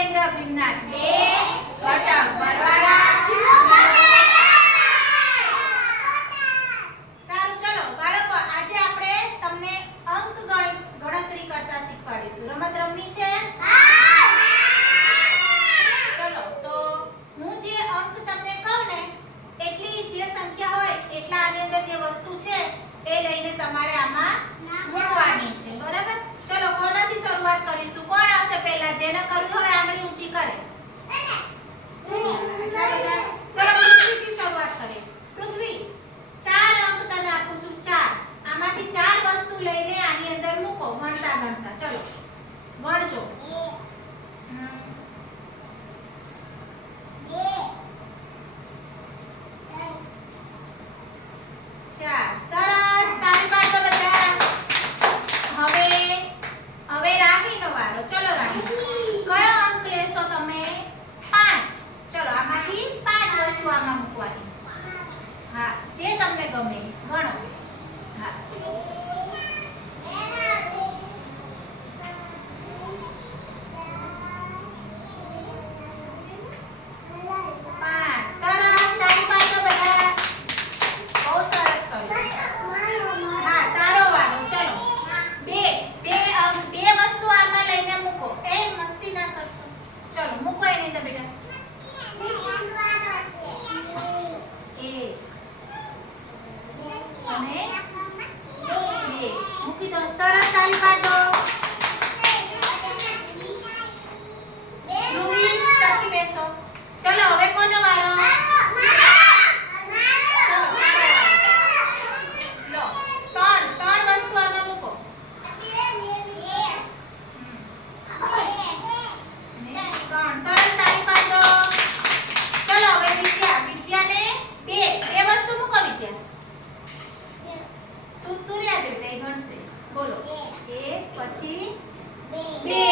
કેન્દ્ર ભીમનાથ 2 ઘટક બરવાળા સારું ચલો બાળકો આજે આપણે તમને અંક ગણતરી કરતા શીખવાડીશું રમત રમવી છે ચલો તો હું જે અંક તમને કહું ને એટલી જે સંખ્યા હોય એટલા આની અંદર જે વસ્તુ છે એ લઈને તમારે આમાં મૂકવાની છે બરાબર ચલો કોનાથી શરૂઆત કરીશું કોણ આવશે પહેલા જેને કરવું હોય આંગળી ઊંચી કરે ચલો પૃથ્વીથી શરૂઆત કરીએ પૃથ્વી 4 અંક તને આપું છું 4 આમાંથી 4 વસ્તુ લઈને આની અંદર મૂકો ગણતા ગણતા ચલો ગણજો 4 સરસ તાળી પાડો બધા હવે રાહીનો વારો ચલો રાહી કયો અંક લેશો તમે 5 ચલો આમાંથી 5 વસ્તુ આમાં મૂકવાની હા જે તમને ગમે ગણો હા 5 સરસ તાળી પાડો બધા બહુ સરસ કર્યું હા તારો વારો ચલો બે વસ્તુ આમાં લઈને મૂકો એ મસ્તી ના કરશો ચલો મૂકો એની અંદર બેટા અને મૂકી દો સરસ તાળી પાડો ધ્રુવી સરખી બેસો ચલો હવે કોનો વારો લો ત્રણ વસ્તુ આમાં મૂકો સરસ તાળી પાડો ચલો હવે વિદ્યાને બે વસ્તુ મૂકો વિદ્યા તું યાદ બેટા એ ગણશે બોલો 1 પછી 2